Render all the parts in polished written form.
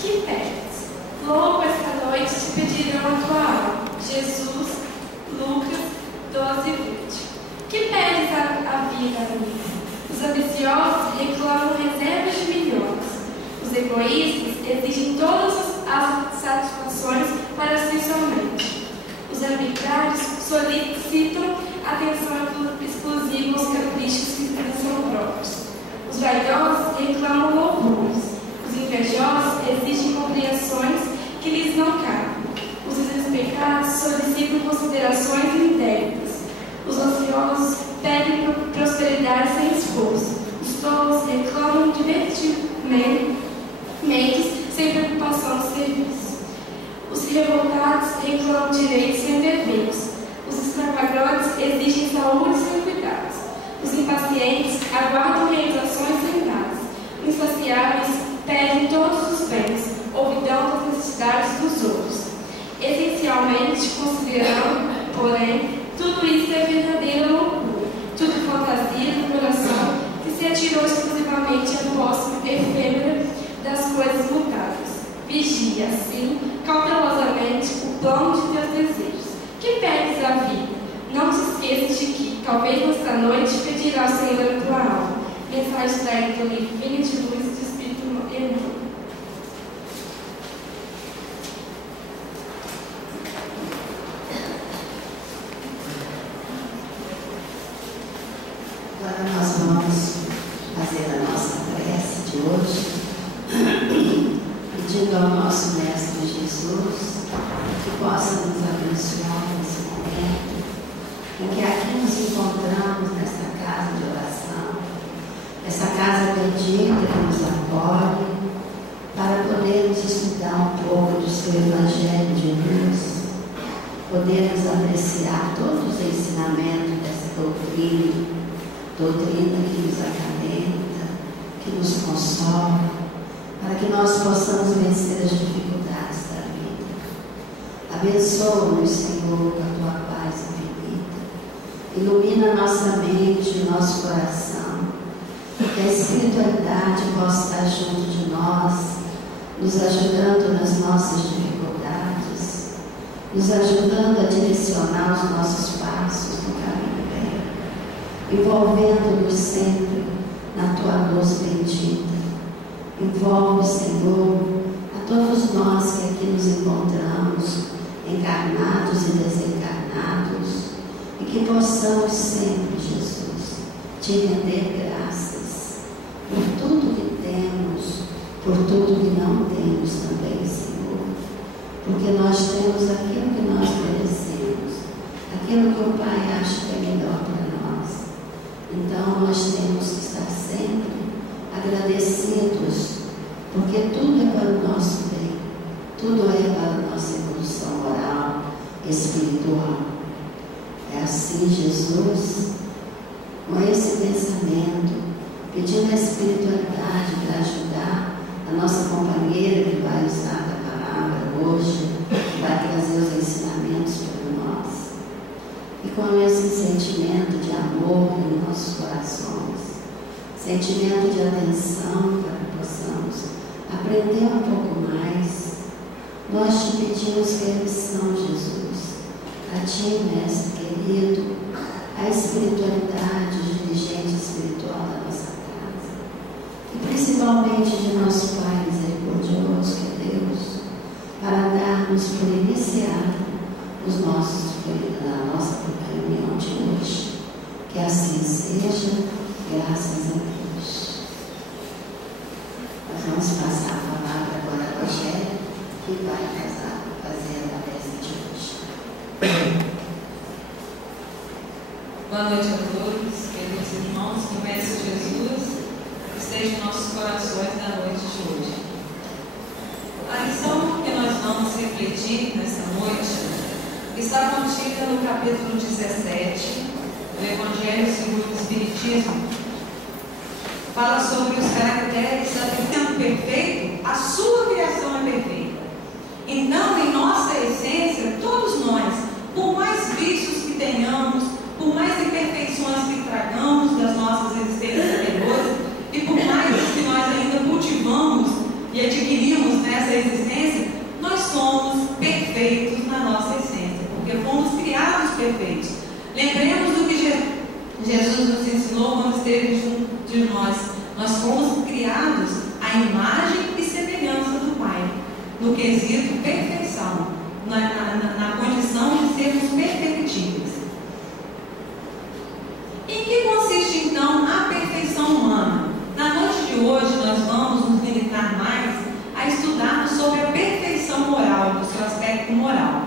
Que pedes? Logo esta noite te pedirão a tua alma. Jesus, Lucas 12:20. Que pedes a vida, amiga? Os ambiciosos reclamam reservas de milhões. Os egoístas exigem todas as satisfações para si somente. Os arbitrários solicitam atenção exclusiva aos caprichos que são próprios. Os vaidosos reclamam louvores. Os invejosos exigem compreensões que lhes não cabem. Os desrespeitados solicitam considerações indébitas. Os ociosos pedem prosperidade sem esforço. Os tolos reclamam divertimentos sem preocupação do serviço. Os revoltados reclamam direitos sem deveres. Os extravagantes exigem saúde sem cuidados. Os impacientes aguardam realizações sem dados. Os insaciáveis pedem todos os bens, olvidando as necessidades dos outros. Essencialmente, considerando, porém, tudo isso é verdadeira loucura, tudo fantasia do coração que se atirou exclusivamente à posse efêmera das coisas mutáveis. Vigia, assim, cautelosamente, o plano de teus desejos. Que pedes a vida? Não te esqueças de que, talvez nesta noite, pedirá ao Senhor a tua alma. Mensagem extraída do livro Vinha de Luz do Espírito Emmanuel. Agora nós vamos fazer a nossa prece de hoje, pedindo ao nosso Mestre Jesus que possa nos abençoar nesse momento, em que aqui nos encontramos nessa casa de oração, essa casa bendita que nos acolhe, para podermos estudar um pouco do seu Evangelho de luz, podermos apreciar todos os ensinamentos dessa doutrina que nos acalenta, que nos consola, para que nós possamos vencer as dificuldades da vida. Abençoa-nos, Senhor, com a tua paz infinita. Ilumina nossa mente e nosso coração, que a espiritualidade possa estar junto de nós, nos ajudando nas nossas dificuldades, nos ajudando a direcionar os nossos passos no caminho bem, envolvendo-nos sempre na tua luz bendita. Envolve, Senhor, a todos nós que aqui nos encontramos, encarnados e desencarnados, e que possamos sempre, Jesus, te render graças por tudo que temos, por tudo que não temos também, Senhor, porque nós temos aquilo que nós merecemos, aquilo que o Pai acha que é melhor para nós. Então nós temos que estar sempre agradecidos, porque tudo é para o nosso bem, tudo é para a nossa evolução moral, espiritual. É assim, Jesus, com esse pensamento, pedindo a espiritualidade para ajudar a nossa companheira que vai usar a palavra hoje, que vai trazer os ensinamentos para nós, e com esse sentimento de amor em nossos corações, sentimento de atenção para que possamos aprender um pouco mais, nós te pedimos permissão, Jesus, a ti, Mestre querido, a espiritualidade, o dirigente espiritual da nossa casa, e principalmente de nosso Pai misericordioso, que é Deus, para darmos por iniciado a nossa reunião de hoje. Que assim seja, graças a Deus. Nós vamos passar a palavra agora a Rogéria, que vai fazer a prece de hoje. Boa noite a todos, queridos irmãos, que o Mestre Jesus esteja em nossos corações na noite de hoje. A lição que nós vamos refletir nessa noite está contida no capítulo 17 do Evangelho segundo o Espiritismo. Fala sobre os caracteres da criação perfeita, a sua criação é perfeita. Então, em nossa essência, todos nós, por mais vícios que tenhamos, por mais imperfeições que tragamos das nossas existências anteriores, e por mais que nós ainda cultivamos e adquirimos, né, nessa existência, nós somos perfeitos na nossa essência, porque fomos criados perfeitos. Lembremos do que Jesus nos ensinou quando esteve junto de nós. Nós fomos criados à imagem e semelhança do Pai, no quesito perfeição, na condição de sermos perfectíveis. Em que consiste então a perfeição humana? Na noite de hoje nós vamos nos limitar mais a estudar sobre a perfeição moral, do seu aspecto moral.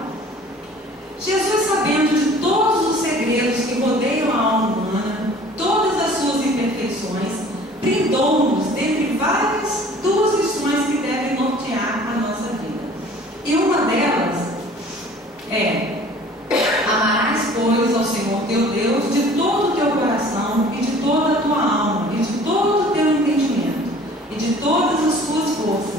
Jesus, sabendo de todos os segredos que rodeiam a alma humana, todas as suas imperfeições, brindou-nos, dentre várias, duas lições que devem nortear a nossa vida. E uma delas é: amarás, pois, ao Senhor teu Deus de todo o teu coração e de toda a tua alma e de todo o teu entendimento e de todas as tuas forças.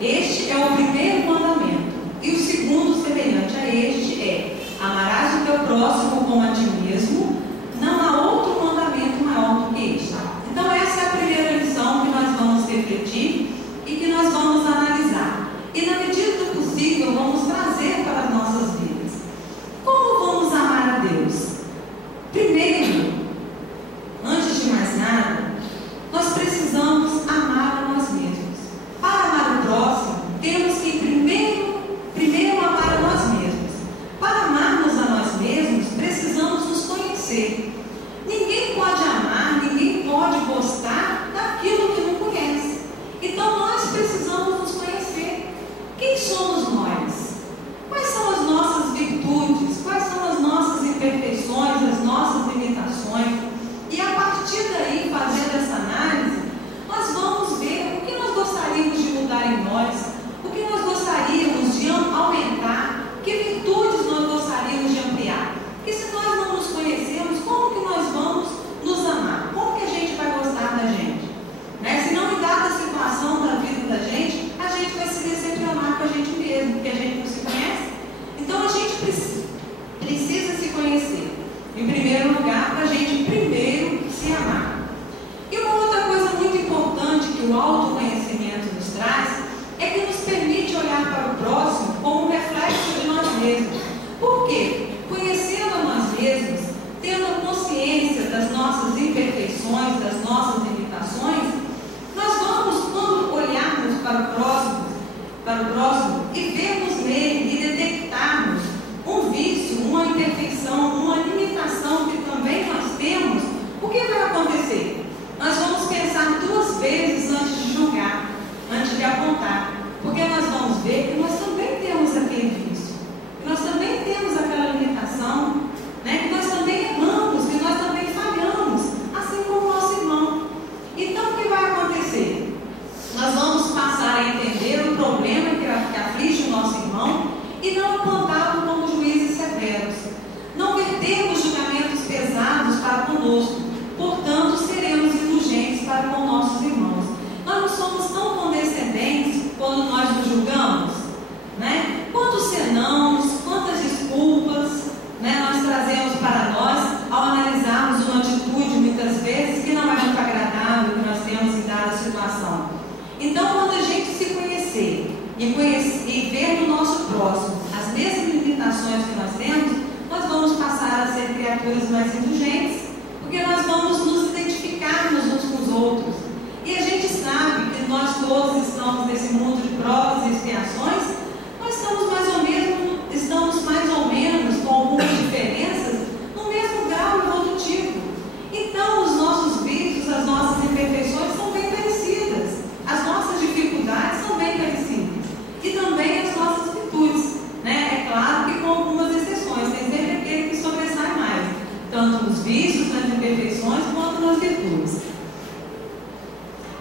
Este é o primeiro mandamento. E o segundo, semelhante a este, é: amarás o teu próximo como a ti mesmo. Não há outro mandamento maior do que este. Então essa é a primeira lição que nós vamos refletir e que nós vamos analisar. E na medida do possível vamos trazer para as nossas vidas. Como vamos amar a Deus? Primeiro, antes de mais nada, nós precisamos amar a nós mesmos. Para amar o próximo, temos que primeiro amar a nós mesmos. Para amarmos a nós mesmos, precisamos nos conhecer. Ninguém pode amar, ninguém pode gostar daquilo que não conhece. Então nós precisamos nos conhecer. Quem somos nós? Quais são as nossas virtudes? Quais são as nossas imperfeições, as nossas limitações? E a partir daí, fazendo essa análise, nós vamos ver o que nós gostaríamos de mudar em nós, o que nós gostaríamos de aumentar, que virtudes nós gostaríamos de ampliar. E se nós não nos conhecemos, como que nós vamos nos amar? Como que a gente vai gostar da gente? Se não em dada situação da vida da gente, a gente vai se decepcionar com a gente mesmo, porque a gente não se conhece. Então a gente precisa se conhecer. Em primeiro lugar, para a gente primeiro se amar. E uma outra coisa muito importante que o autoconhecimento nos traz é que nos permite olhar para o próximo como um reflexo de nós mesmos. Por quê? Conhecendo a nós mesmos, tendo a consciência das nossas imperfeições, das nossas limitações, nós vamos, quando olharmos para o próximo e vermos nele e detectarmos um vício, uma imperfeição, uma limitação que também nós temos, o que vai acontecer? Nós vamos pensar duas vezes antes de julgar, antes de apontar, porque nós vamos ver que nós também temos aquele vício, que nós também temos aquela limitação, que nós também erramos, que nós também falhamos, assim como o nosso irmão. Então o que vai acontecer? Nós vamos passar a entender o problema que aflige o nosso irmão e não apontá-lo como juízes severos. Não vertermos julgamentos pesados para conosco, portanto seremos indulgentes para com nossos irmãos. Nós não somos tão condescendentes quando nós nos julgamos, Quantos senãos, quantas desculpas, nós trazemos para nós ao analisarmos uma atitude muitas vezes que não é muito agradável que nós temos em dada situação. Então, quando a gente se conhecer e ver no nosso próximo as mesmas limitações que nós temos, nós vamos passar a ser criaturas mais indulgentes, porque nós vamos nos identificarmos uns com os outros. E a gente sabe que nós todos estamos nesse mundo de provas e expiações, nós estamos mais ou menos com algumas diferenças no mesmo grau evolutivo. Então os nossos vícios, as nossas imperfeições são bem parecidas, as nossas dificuldades são bem parecidas e também as nossas virtudes, É claro que com algumas exceções, tem sempre aquele que sobressai mais, tanto nos vícios, nas imperfeições quanto nas virtudes.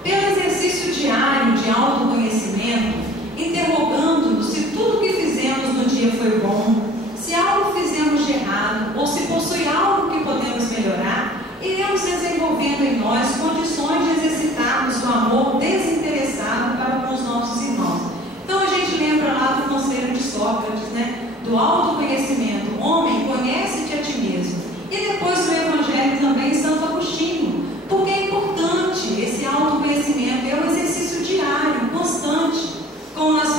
Pelo exercício diário de autoconhecimento, interrogando-nos se tudo que fizemos no dia foi bom, se algo fizemos de errado ou se possui algo que podemos melhorar, iremos desenvolvendo em nós condições de exercitarmos o amor desinteressado para com os nossos irmãos. Então a gente lembra lá do conselho de Sócrates, do autoconhecimento. Homem, conhece-te a ti mesmo. E depois do Evangelho também Santo Agostinho, porque é importante esse autoconhecimento, é um exercício diário, constante, como nós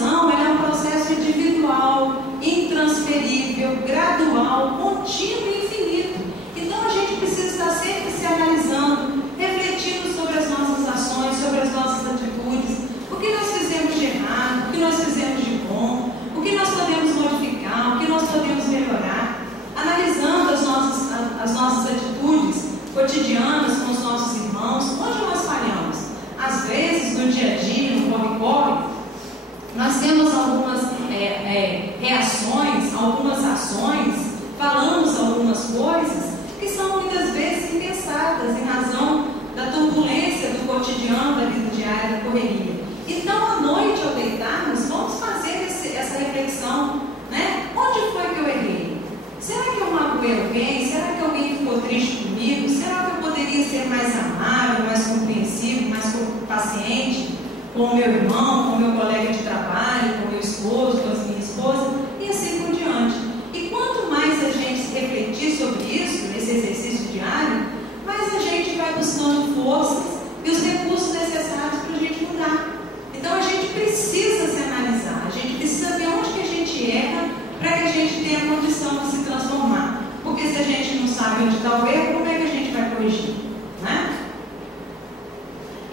evolução é um processo individual, intransferível, gradual, contínuo e infinito. Então a gente precisa estar sempre se analisando, refletindo sobre as nossas ações, sobre as nossas atitudes, o que nós fizemos de errado, o que nós fizemos de bom, o que nós podemos modificar, o que nós podemos melhorar, analisando as nossas atitudes cotidianas com os nossos irmãos, onde nós falhamos. Às vezes, no dia a dia, no corre-corre, nós temos algumas reações, algumas ações, falamos algumas coisas que são muitas vezes impensadas em razão da turbulência do cotidiano, da vida diária, da correria. Então, à noite, ao deitarmos, vamos fazer essa reflexão, né? Onde foi que eu errei? Será que eu magoei alguém? Será que alguém ficou triste comigo? Será que eu poderia ser mais amável, mais compreensivo, mais paciente com o meu irmão, com o meu colega de trabalho, com o meu esposo, com a minha esposa, e assim por diante. E quanto mais a gente se refletir sobre isso, nesse exercício diário, mais a gente vai buscando forças e os recursos necessários para a gente mudar. Então a gente precisa se analisar, a gente precisa ver onde que a gente erra para que a gente tenha a condição de se transformar. Porque se a gente não sabe onde está o erro, como é que a gente vai corrigir? Né?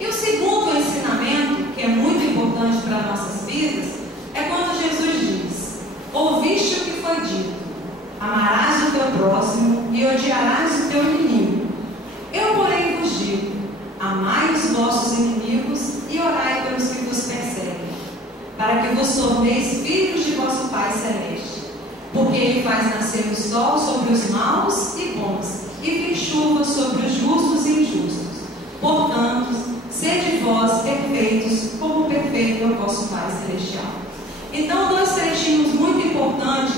E o segundo ensinamento, que é muito importante para nossas vidas, é quando Jesus diz: ouviste o que foi dito, amarás o teu próximo e odiarás o teu inimigo. Eu, porém, vos digo: amai os vossos inimigos e orai pelos que vos perseguem, para que vos torneis filhos de vosso Pai Celeste. Porque Ele faz nascer o sol sobre os maus e bons, e fez chuva sobre os justos e injustos. Portanto, sede vós perfeitos, como perfeito é o vosso Pai Celestial. Então, dois trechinhos muito importantes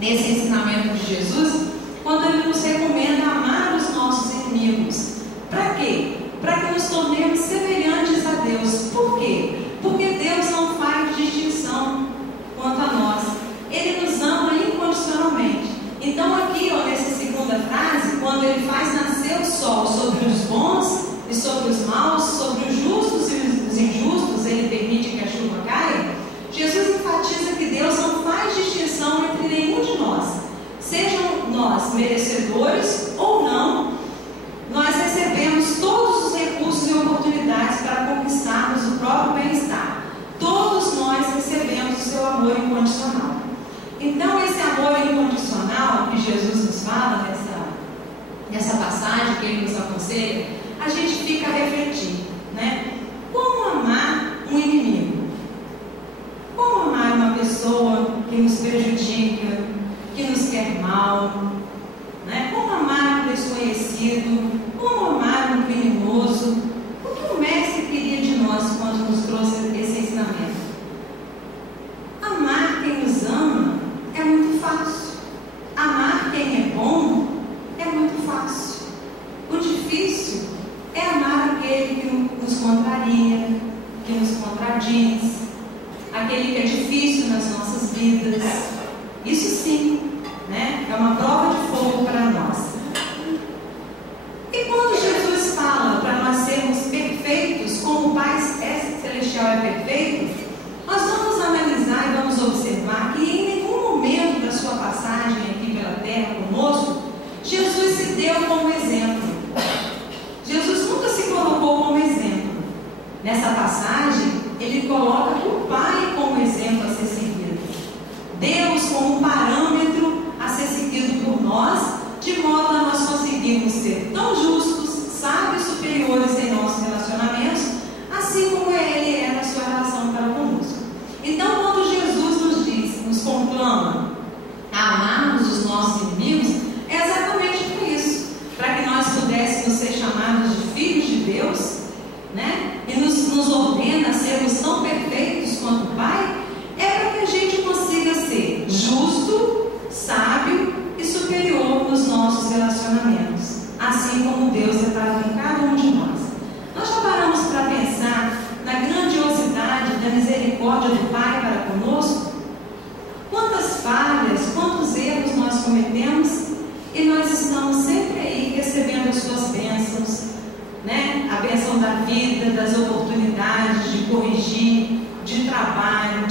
nesse ensinamento de Jesus, quando Ele nos recomenda amar os nossos inimigos. Para quê? Para que nos tornemos semelhantes a Deus. Por quê? Porque Deus não faz distinção quanto a nós. Ele nos ama incondicionalmente. Então aqui, nessa segunda frase, quando Ele faz nascer o sol sobre os bons e sobre os maus, sobre os justos e os injustos, Ele permite que a chuva caia, Jesus enfatiza que Deus não faz distinção entre nenhum de nós. Sejam nós merecedores ou não, nós recebemos todos os recursos e oportunidades para conquistarmos o próprio bem-estar. Todos nós recebemos o seu amor incondicional. Então, esse amor incondicional que Jesus nos fala nessa passagem que Ele nos aconselha, a gente fica a refletir, né? Como amar um inimigo? Como amar uma pessoa que nos prejudica, que nos quer mal, né? Como amar um desconhecido? Como amar um criminoso? O que o Mestre queria de nós quando nos trouxe esse ensinamento? Amar quem nos ama é muito fácil. Amar quem é bom é muito fácil. O difícil é amar aquele que nos contraria, que nos contradiz, aquele que é difícil nas nossas vidas. Isso sim, né? É uma prova de fogo para nós. E quando Jesus fala para nós sermos perfeitos, como o Pai Celestial é perfeito, nós vamos analisar e vamos observar que em nenhum momento da sua passagem aqui pela terra conosco, Jesus se deu como exemplo. Jesus nunca se colocou como exemplo. Nessa passagem, Ele coloca o Pai como exemplo a ser seguido. Deus como parâmetro a ser seguido por nós, de modo a nós conseguirmos ser tão justos, sábios, superiores em nossos relacionamentos, assim como Ele é na sua relação para conosco. Então, quando Jesus nos diz, nos conclama a amarmos os nossos inimigos, é exatamente por isso, para que nós pudéssemos ser chamados de filhos de Deus, né? E nos ordena a sermos tão perfeitos quanto o Pai, é para que a gente consiga ser justo, sábio e superior nos nossos relacionamentos, assim como Deus é para com cada um de nós. Nós já paramos para pensar na grandiosidade da misericórdia do Pai para conosco? Quantas falhas, quantos erros nós cometemos e nós estamos sempre aí recebendo as suas bênçãos, né? A bênção da vida, das oportunidades de corrigir, de trabalho,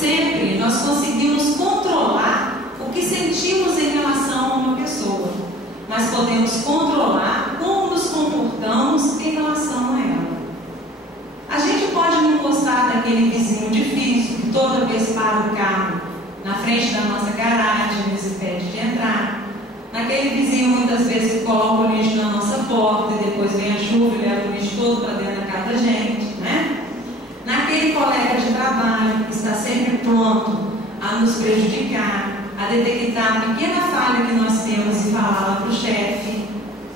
sempre nós conseguimos controlar o que sentimos em relação a uma pessoa, mas podemos controlar como nos comportamos em relação a ela. A gente pode não gostar daquele vizinho difícil que toda vez para o carro na frente da nossa garagem, nos impede de entrar. Naquele vizinho muitas vezes que coloca o lixo na nossa porta e depois vem a chuva e leva o lixo todo para dentro da casa da gente, né? Naquele colega de trabalho que está sempre pronto a nos prejudicar, a detectar a pequena falha que nós temos e falar para o chefe,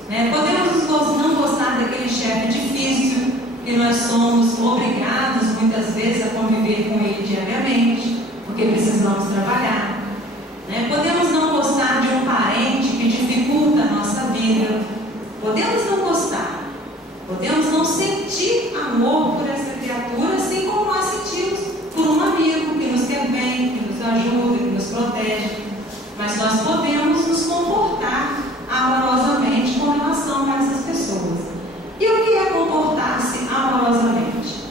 né? Podemos não gostar daquele chefe difícil que nós somos obrigados muitas vezes a conviver com ele diariamente, porque precisamos trabalhar, né? Podemos não gostar de um parente que dificulta a nossa vida, podemos não gostar, podemos não sentir amor por essa criatura, assim como nós sentimos por um amigo que nos quer bem, que nos ajuda, que nos protege, mas nós podemos nos comportar amorosamente com relação a essas pessoas. E o que é comportar-se amorosamente?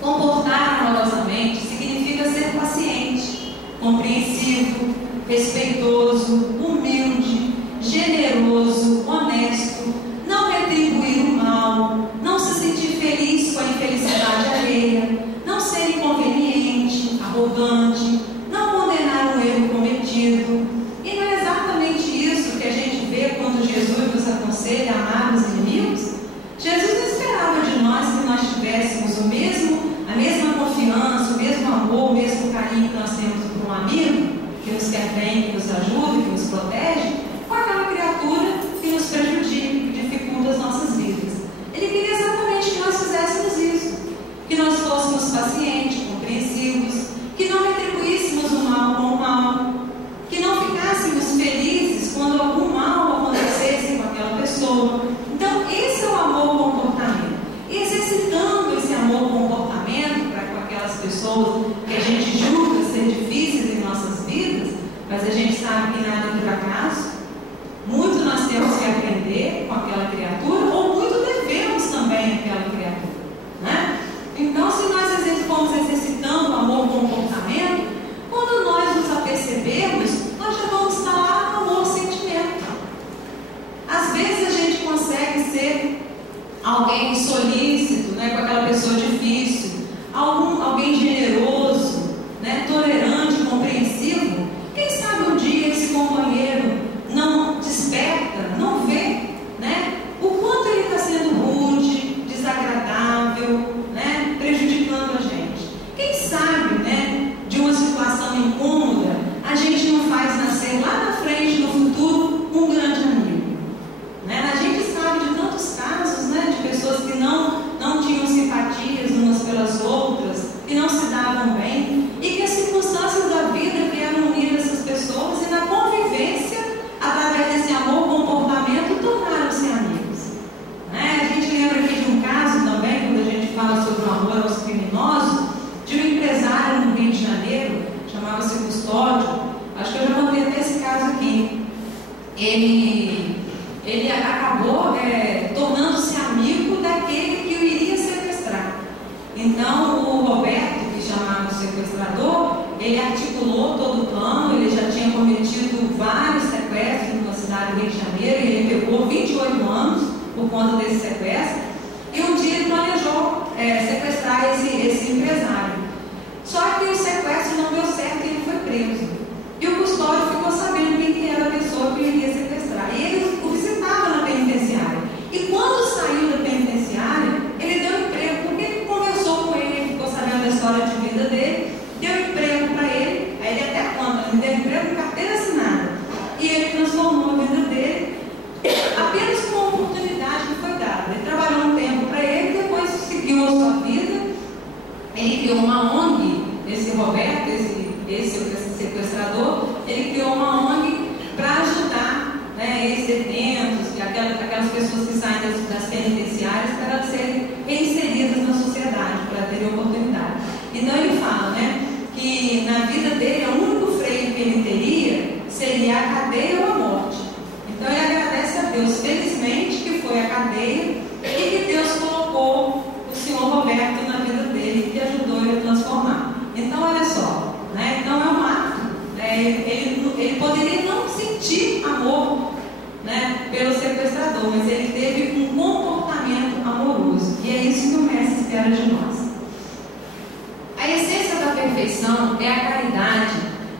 Comportar amorosamente significa ser paciente, compreensivo, respeitoso, humilde, generoso, honesto, não retribuir o mal, não se sentir feliz com a infelicidade alheia, não ser inconveniente, arrogante, não condenar o erro cometido. E não é exatamente isso que a gente vê quando Jesus nos aconselha a amar os inimigos? Jesus não esperava de nós que nós tivéssemos a mesma confiança, o mesmo amor, o mesmo carinho que nós temos por um amigo que nos quer bem, que nos ajuda, que nos protege, com aquela criatura que nos prejudica, que dificulta as nossas vidas. Ele queria exatamente que nós fizéssemos isso, que nós fôssemos pacientes, compreensivos, que não retribuíssemos o mal com o mal, que não ficássemos felizes quando algum mal acontecesse com aquela pessoa. Então, esse é o amor-comportamento. Exercitando esse amor-comportamento para com aquelas pessoas que a gente julga ser difíceis em nossas vidas, mas a gente sabe que nada é por acaso, muito nós temos que aprender com aquela criatura, ou muito devemos também aquela criatura, né? Então, se nós formos exercitando o amor-comportamento, quando nós nos apercebermos, nós já vamos estar lá no amor-sentimento. Às vezes a gente consegue ser alguém solícito, né, com aquela pessoa difícil, alguém generoso, né, tolerante, compreensivo. Quem sabe um dia esse companheiro não desperta, não vê, né, o quanto ele está sendo rude, desagradável, né, prejudicando a gente. Quem sabe, né, de uma situação incômoda, a gente não faz nascer lá na frente, no futuro, um grande amigo, né? A gente sabe de tantos casos, né, de pessoas que não tinham simpatias umas pelas outras, que não se davam bem, e que as circunstâncias da vida vieram unir essas pessoas, e na convivência, através desse amor-comportamento, tornaram-se amigos, né? A gente lembra aqui de um caso também, quando a gente fala sobre o amor aos criminosos, de um empresário no Rio de Janeiro, chamava-se Custódio. Acho que eu já contei até esse caso aqui. Ele acabou tornando-se amigo daquele que o iria sequestrar. Então, o Roberto, que chamava o sequestrador, ele articulou todo o plano. Ele já tinha cometido vários sequestros na cidade do Rio de Janeiro, e ele pegou 28 anos por conta desse sequestro. E um dia ele planejou sequestrar esse empresário. Só que o sequestro não deu certo e ele foi preso. E o Custódio ficou sabendo quem era a pessoa que ele iria sequestrar. E ele o visitava na penitenciária. E quando saiu da penitenciária, ele deu emprego, porque ele conversou com ele, ficou sabendo da história de vida dele, deu emprego para ele. Aí ele até conta, ele deu emprego com carteira assinada. E ele transformou a vida dele apenas com uma oportunidade que foi dada. Ele trabalhou um tempo para ele, depois seguiu a sua vida. Ele criou uma ONG, esse Roberto, esse sequestrador, ele criou uma ONG para ajudar, né, ex-detentos, aquelas pessoas que saem das penitenciárias, para elas serem reinseridas na sociedade, para terem oportunidade. Então ele fala, né, que na vida dele o único freio que ele teria seria a cadeia ou a morte. Então ele agradece a Deus, felizmente, que foi a cadeia e que Deus colocou o senhor Roberto na vida dele, que ajudou ele a transformar. Então olha só, pecador, mas ele teve um comportamento amoroso. E é isso que o Mestre espera de nós. A essência da perfeição é a caridade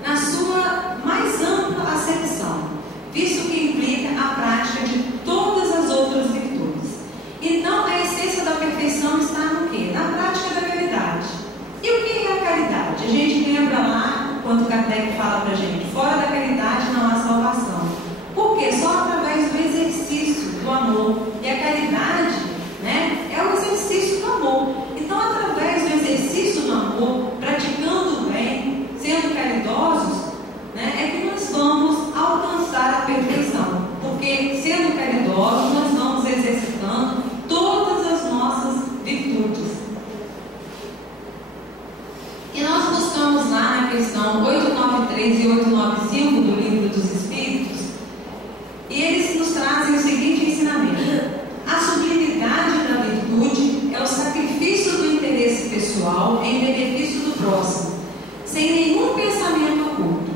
na sua mais ampla acepção, visto que implica a prática de todas as outras virtudes. Então, a essência da perfeição está no quê? Na prática da caridade. E o que é a caridade? A gente lembra lá, quando Kardec fala para a gente, fora da caridade não há salvação. Por quê? Só através do exercício do amor. E a caridade, né, é o exercício do amor. Então, através do exercício do amor, praticando o bem, sendo caridosos, né, é que nós vamos alcançar a perfeição. Porque, sendo caridosos, nós vamos exercitando todas as nossas virtudes. E nós buscamos lá na questão 893 e 895 do Livro dos Espíritos, e eles nos trazem o seguinte ensinamento: a sublimidade da virtude é o sacrifício do interesse pessoal em benefício do próximo, sem nenhum pensamento oculto.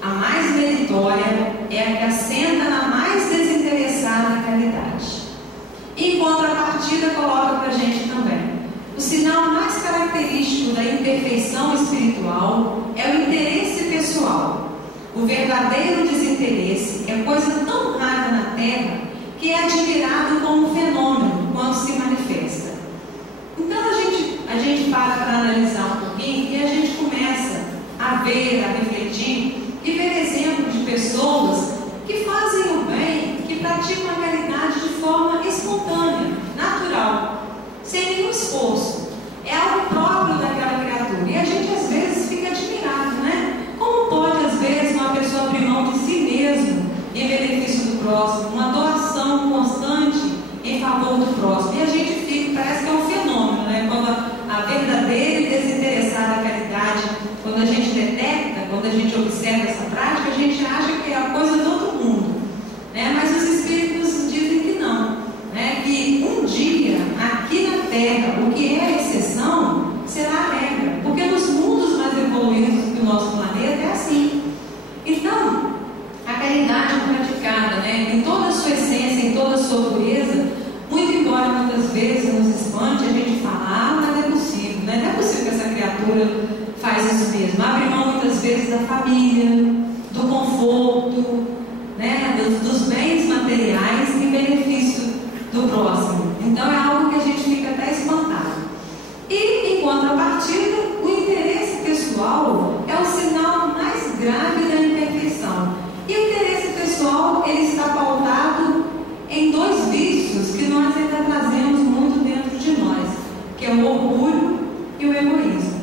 A mais meritória é a que assenta na mais desinteressada caridade. Em contrapartida, coloca para a gente também: o sinal mais característico da imperfeição espiritual é o interesse pessoal. O verdadeiro desinteresse é coisa tão rara na Terra que é admirado como fenômeno quando se manifesta. Então a gente para analisar um pouquinho e a gente começa a ver, a refletir e ver exemplos de pessoas que fazem o bem, que praticam a caridade de forma espontânea, natural, sem nenhum esforço. É algo próprio daquela criatura. E a gente às vezes fica admirado, né? Como pode às vezes uma pessoa abrir mão de si mesmo em benefício do próximo, uma doação constante em favor do próximo. E a gente fica, parece que é um fenômeno, né? Quando a verdadeira e desinteressada caridade, quando a gente detecta, quando a gente observa essa prática, a gente acha que é a coisa do outro mundo, né? Mas os espíritos dizem que não, né? Que um dia, aqui na Terra, o que é a exceção será a regra, porque nos mundos mais evoluídos do nosso planeta é assim. Então, a caridade praticada, né, em toda a sua essência, em toda a sua pureza, muito embora muitas vezes nos espante, a gente fala: mas não é possível, né? Não é possível que essa criatura faz isso mesmo. Abre mão muitas vezes da família, do conforto, né, dos bens materiais em benefício do próximo. Então é algo que a gente fica até espantado. E, em contrapartida, o interesse pessoal é o sinal mais grave da imperfeição. E o interesse pessoal, ele está pautado em dois vícios que nós ainda trazemos muito dentro de nós, que é o orgulho e o egoísmo,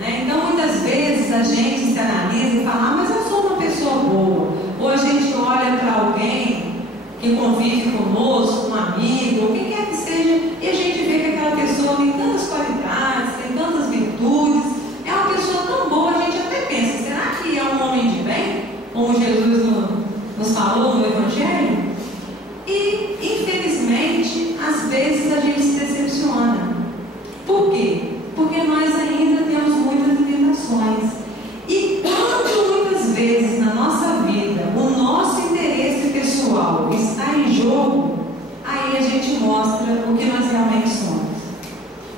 né? Então, muitas vezes a gente se analisa e fala: mas eu sou uma pessoa boa. Ou a gente olha para alguém que convive conosco, um amigo, ou quem quer que seja, e a gente vê que aquela pessoa tem tantas qualidades, tem tantas virtudes, é uma pessoa tão boa, a gente até pensa: será que é um homem de bem? Como Jesus nos falou no Evangelho? E, infelizmente, às vezes a gente se decepciona. Por quê? Porque nós ainda temos muitas limitações. E quando muitas vezes na nossa vida o nosso interesse pessoal está em jogo, aí a gente mostra o que nós realmente somos.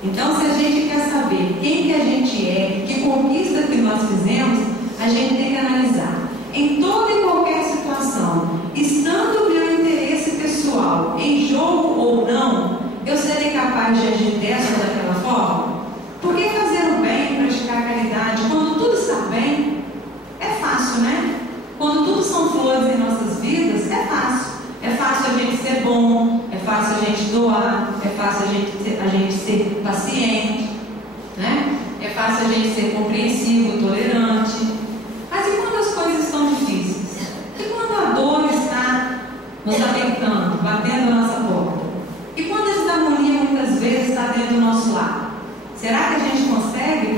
Então, se a gente quer saber quem que a gente é, que conquista que nós fizemos, a gente tem que analisar. Em toda e qualquer situação, estando o meu interesse pessoal em jogo ou não, eu serei capaz de agir dessa ou daquela forma? Porque fazer o bem, praticar a caridade, quando tudo está bem, é fácil, né? Quando tudo são flores em nossas vidas, é fácil. É fácil a gente ser bom, é fácil a gente doar, é fácil a gente ser paciente, né? É fácil a gente ser compreensivo, tolerante. Mas e quando as coisas estão difíceis? E quando a dor está nos apertando, batendo a nossa porta? E quando a desarmonia muitas vezes está dentro do nosso lar? Será que a gente consegue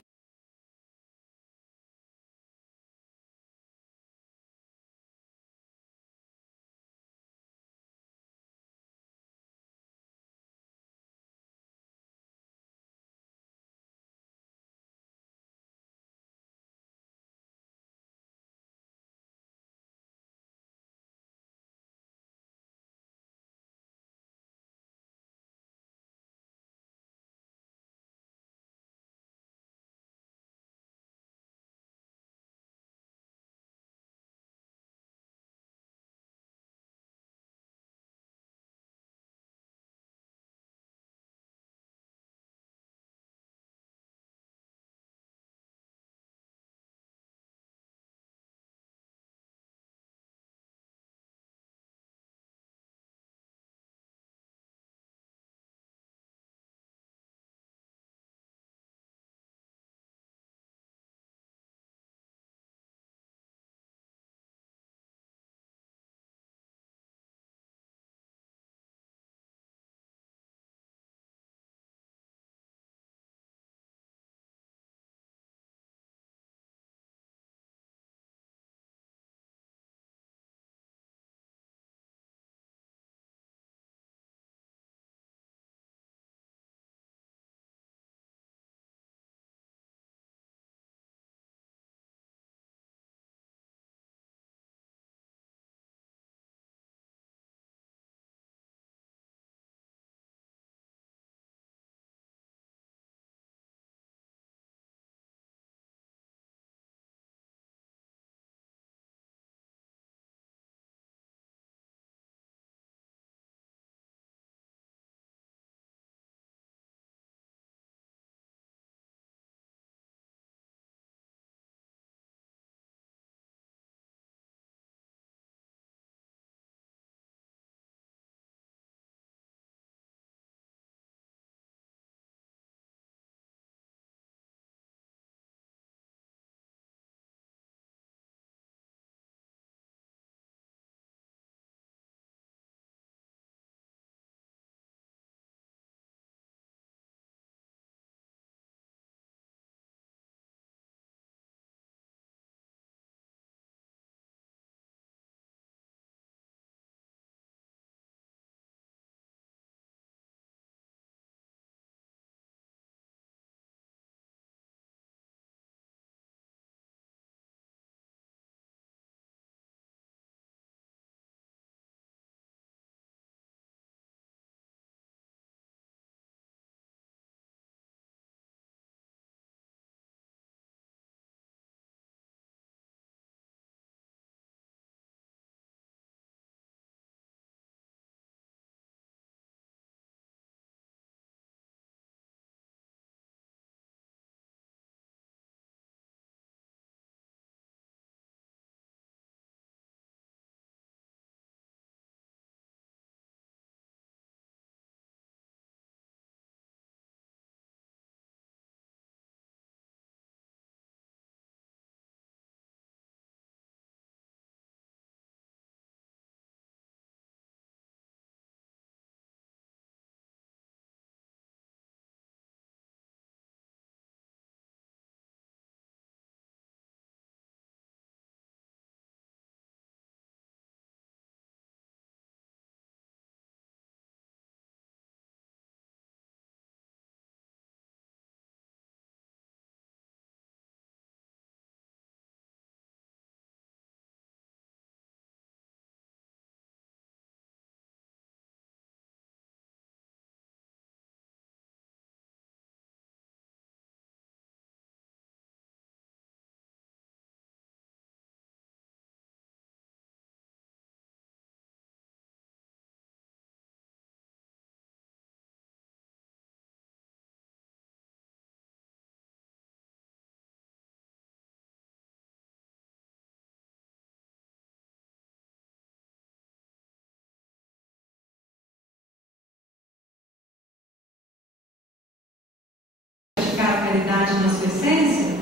caridade na sua essência?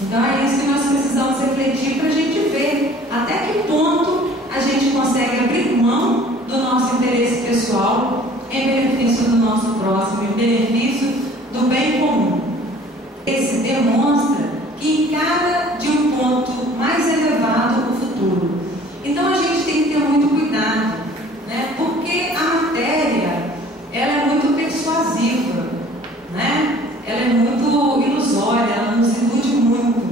Então é isso que nós precisamos refletir para a gente ver até que ponto a gente consegue abrir mão do nosso interesse pessoal em benefício do nosso próximo, em benefício do bem comum. Esse demonstra que encara de um ponto mais elevado o futuro. Então a gente tem que ter muito cuidado, né? Porque a matéria, ela é muito persuasiva, né? Ela é muito ilusória, ela nos ilude muito,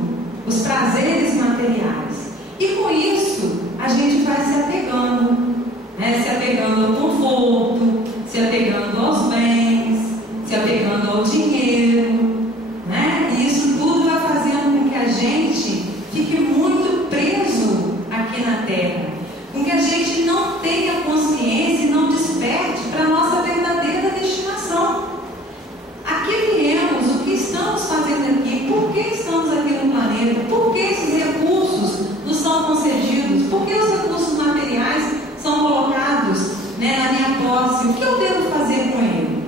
os prazeres materiais. E com isso, a gente vai se apegando, né? Se apegando ao conforto, se apegando aos bens, se apegando ao dinheiro, né? E isso tudo vai fazendo com que a gente fique muito preso aqui na Terra, com que a gente não tenha consciência e não desperte para a nossa verdadeira destinação. Aqui viemos, o que estamos fazendo aqui, por que estamos aqui no planeta, por que esses recursos nos são concedidos, por que os recursos materiais são colocados, né, na minha posse, o que eu devo fazer com ele?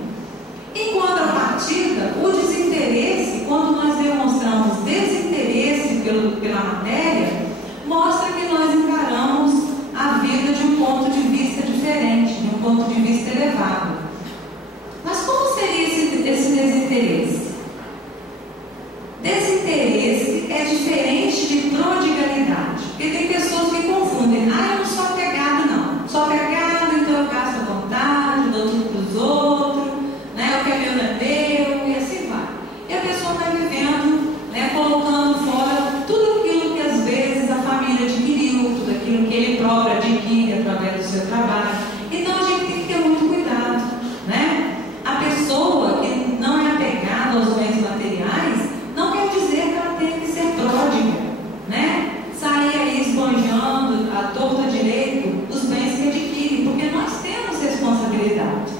Em contrapartida, o desinteresse, quando nós demonstramos desinteresse pela matéria, mostra que nós encaramos a vida de um ponto de vista diferente, de um ponto de vista elevado. Mas como seria esse desinteresse? Desinteresse é diferente de prodigalidade, porque tem pessoas que confundem. Eu não sou apegado, não. Sou apegado, então eu gasto à vontade, dou tudo para os outros, né? O que é meu não é meu, e assim vai. E a pessoa vai vivendo, né, colocando fora tudo aquilo que às vezes a família adquiriu, tudo aquilo que ele próprio adquire através do seu trabalho. Então a gente tem que ter muito cuidado, né? A pessoa que não é apegada aos bens materiais não quer dizer que ela tem que ser pródiga, né? Sair aí esbanjando à torta direito os bens que adquire, porque nós temos responsabilidade,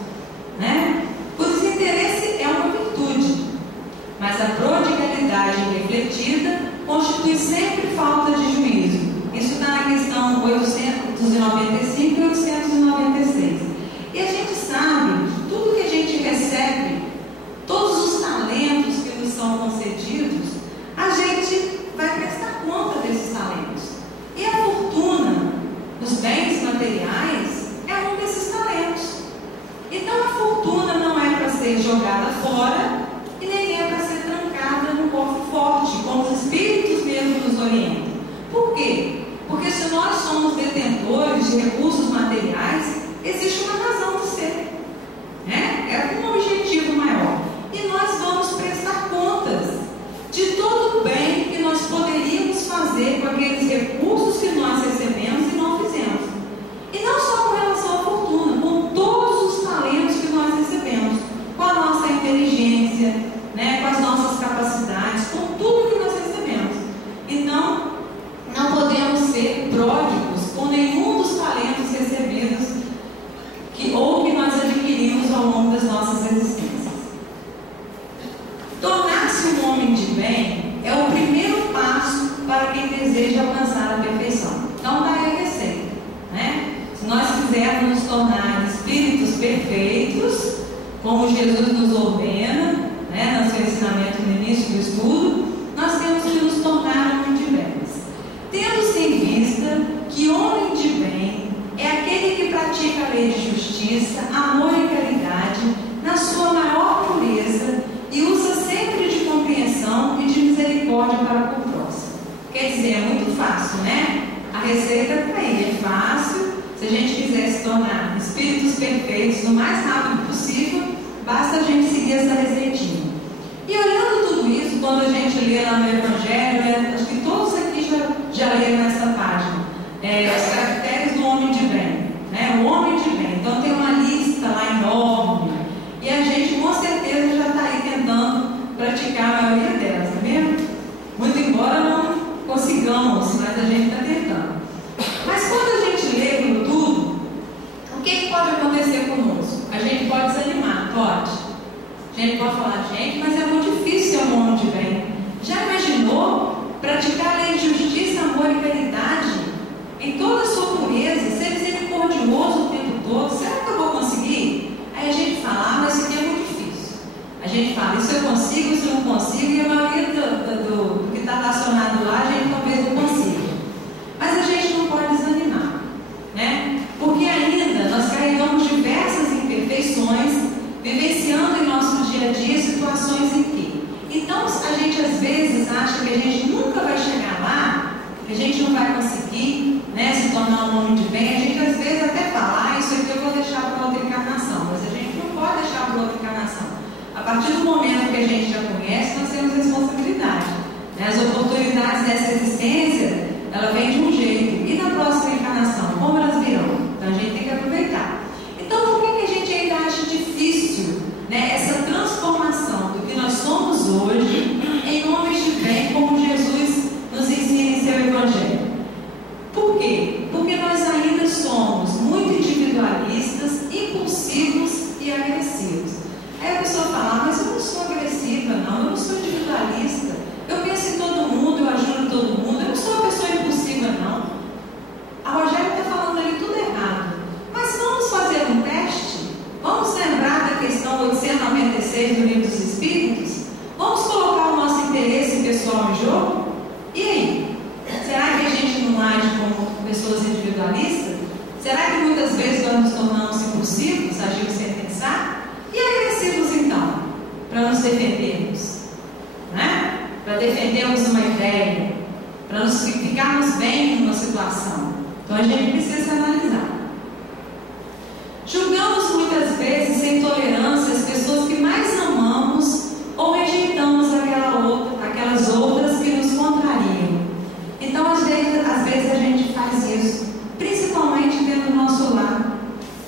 né? O desinteresse é uma virtude, mas a prodigalidade refletida constitui sempre falta de juízo. Isso está na questão 895 e 896. E a gente sabe, tudo que a gente recebe, todos os talentos que nos são concedidos, a gente vai prestar conta desses talentos. E a fortuna, os bens materiais, é um desses talentos. Então a fortuna não é para ser jogada fora e nem é para ser trancada no cofre forte, como os espíritos mesmo nos orientam. Por quê? Porque se nós somos detentores de recursos materiais, existe uma razão de ser, né? É um objetivo maior. E nós vamos prestar contas de todo o bem que nós poderíamos fazer com aqueles recursos que nós recebemos e não fizemos. E não só com relação à fortuna, com todos os talentos que nós recebemos, com a nossa inteligência, né? Com as nossas capacidades, com tudo que nós recebemos. Então, não podemos ser pródigos com nenhum dos talentos recebidos ou que nós adquirimos ao longo das nossas existências. Tornar-se um homem de bem é o primeiro passo para quem deseja alcançar a perfeição. Então, daí a receita, né? Se nós quisermos nos tornar espíritos perfeitos, como Jesus nos ordena, né, no seu ensinamento no início do estudo, nós temos que nos tornar homem de bem. Tendo-se em vista que homem de bem é aquele que pratica a lei de justiça, amor e caridade na sua maior pureza e usa sempre de compreensão e de misericórdia para com o próximo. Quer dizer, é muito fácil, né? A receita está aí, é fácil. Se a gente quiser se tornar espíritos perfeitos o mais rápido possível, basta a gente seguir essa receitinha. E olhando tudo isso, quando a gente lê lá no Evangelho, né, acho que todos aqui já leram nessa página, os caracteres do homem de bem, né? O homem de bem. Então tem uma lista lá enorme, e a gente com certeza já está aí tentando praticar a maioria delas, tá vendo? Muito embora não consigamos, mas a gente está tentando. Mas quando a gente lê aquilo tudo, o que pode acontecer conosco? A gente pode desanimar, pode. A gente pode falar, gente, mas é muito difícil ser um homem de bem. Já imaginou praticar a lei de justiça, amor e caridade em toda a sua pureza, ser misericordioso o tempo todo? Será que eu vou conseguir? Aí a gente fala, mas isso aqui é muito difícil. A gente gente fala, isso eu consigo, isso eu não consigo, e a maioria do que está relacionado lá, a gente talvez não consiga. Mas a gente não pode desanimar, né? Porque ainda nós carregamos diversas imperfeições, vivenciando em nosso dia a dia situações em que. Então, a gente às vezes acha que a gente nunca vai chegar lá, que a gente não vai conseguir, né, se tornar um homem de bem. A gente às vezes até fala, isso aqui eu vou deixar para outra encarnação, mas a gente não pode deixar para outra encarnação. A partir do momento que a gente já conhece, nós temos responsabilidade, né? As oportunidades dessa existência, ela vem de um jeito, e na próxima encarnação, como elas virão? Então a gente tem que aproveitar. Então, por que a gente ainda acha difícil, né, essa transformação do que nós somos hoje em homens de bem, como Jesus nos ensina em seu Evangelho? Por quê? Porque nós ainda somos muito individualistas, impulsivos e agressivos. Aí a pessoa fala, mas eu não sou agressiva, não, eu não sou individualista, eu penso em todo mundo, eu ajudo todo mundo, eu não sou uma pessoa impulsiva, não. A Rogéria está falando ali tudo errado. Mas vamos fazer um teste? Vamos lembrar da questão 896 do Livro dos Espíritos? Vamos colocar o nosso interesse pessoal em jogo? E aí? Será que a gente não age como pessoas individualistas? Será que muitas vezes nós nos tornamos impulsivos, agimos sem pensar? E agressivos então? Para nos defendermos, né? Para defendermos uma ideia, para nos ficarmos bem numa situação. Então a gente precisa se analisar. Julgamos muitas vezes sem tolerância as pessoas que mais amamos ou rejeitamos aquelas outras que nos contrariam. Então às vezes a gente faz isso, principalmente dentro do nosso lar,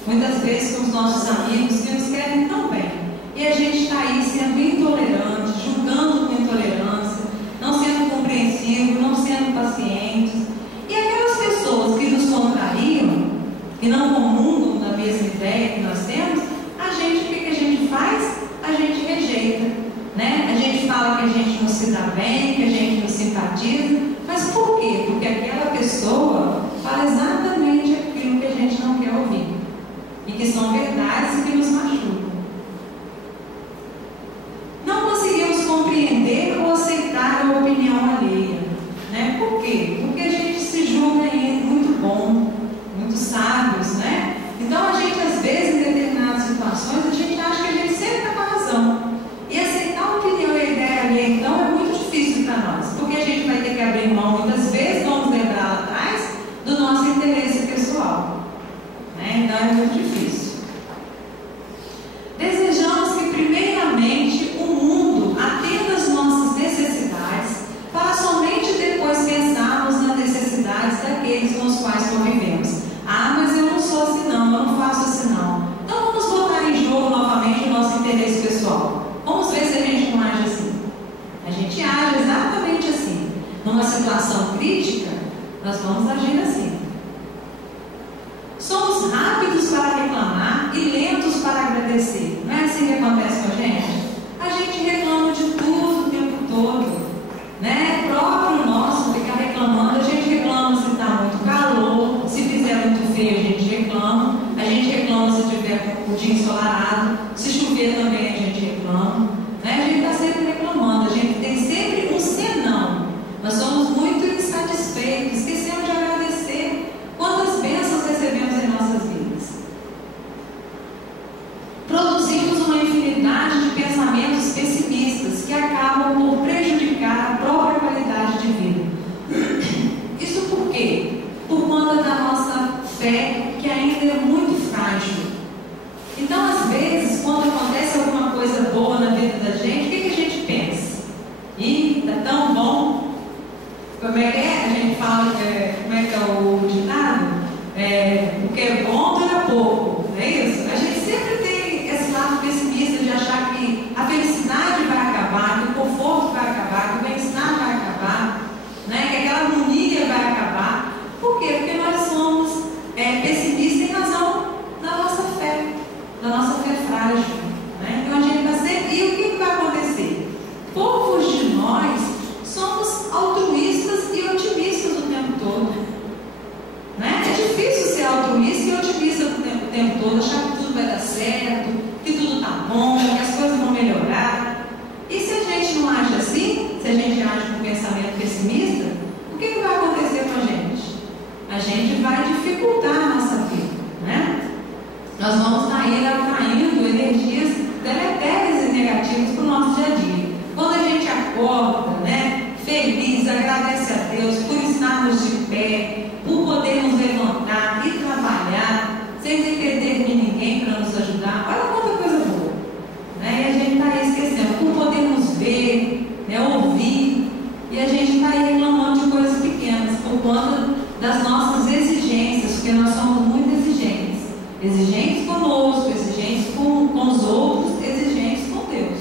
muitas vezes com os nossos amigos que nos querem tão bem, e a gente está aí sendo intolerante, julgando com intolerância, não sendo compreensivo, não sendo pacientes. E aquelas pessoas que nos contrariam, que não comungam da mesma ideia que nós temos, o que a gente faz? A gente rejeita, né? A gente fala que a gente não se dá bem, que a gente não simpatiza. Mas por quê? Porque aquela pessoa fala exatamente aquilo que a gente não quer ouvir, e que são verdades e que nos machucam. Não conseguimos compreender ou aceitar a opinião alheia, né? Por quê? Porque a gente se julga muito bom, muito sábios, né? Então a gente às vezes em determinadas situações a gente acha que a gente sempre está com a razão, e aceitar a opinião e a ideia alheia então é muito difícil para nós, porque a gente vai ter que abrir mão muitas vezes, vamos lembrar lá atrás, do nosso interesse pessoal, né? Então é muito difícil. Desejamos que primeiramente o mundo atenda às nossas necessidades, para somente depois pensarmos nas necessidades daqueles com os quais convivemos. Ah, mas eu não sou assim não, eu não faço assim não. Então vamos botar em jogo novamente o nosso interesse pessoal. Vamos ver se a gente não age assim. A gente age exatamente assim. Numa situação crítica, nós vamos agir assim. Somos rápidos para reclamar e lentos para agradecer. Não é assim que acontece com a gente? A gente reclama de tudo o tempo todo, né? Próprio nosso ficar reclamando. A gente reclama se está muito calor, se fizer muito frio a gente reclama se tiver um dia ensolarado, se chover também a gente reclama, né? A gente está sempre reclamando, a gente tem sempre um senão. Nós somos muito insatisfeitos, esquecemos de agradecer quantas bênçãos recebemos em nossas vidas. Produzimos uma infinidade de pensamentos pessimistas que acabam por prejudicar a própria qualidade de vida. Isso por quê? Por conta da nossa fé, que ainda é muito frágil. Então, às vezes, quando acontece alguma coisa boa na vida da gente, o que a gente pensa? Ih, está tão bom. Como é que é? A gente fala, como é que é o ditado? O que é bom dura pouco, não é isso? A gente sempre tem esse lado pessimista de achar que a felicidade vai acabar, que o conforto vai acabar, que o bem-estar vai acabar, né? Que aquela harmonia vai acabar. Por quê? Porque nós somos pessimistas em razão da nossa fé frágil, né? Então a gente está sempre. E o que vai acontecer? Poucos de nós somos altruístas e otimistas o tempo todo, né? É difícil ser altruísta dificultar a nossa vida, né? Nós vamos estar atraindo energias deletérias e negativas para o nosso dia a dia. Quando a gente acorda, né, feliz, agradece a Deus por estarmos de pé, por podermos levantar e trabalhar, sem depender de ninguém para nos ajudar. Olha quanta coisa boa, né? E a gente está aí esquecendo, por podermos ver, né, ouvir, e a gente está aí reclamando de coisas pequenas, por conta das nossas exigências, porque nós somos muito exigentes. Exigentes conosco, exigentes com os outros, exigentes com Deus.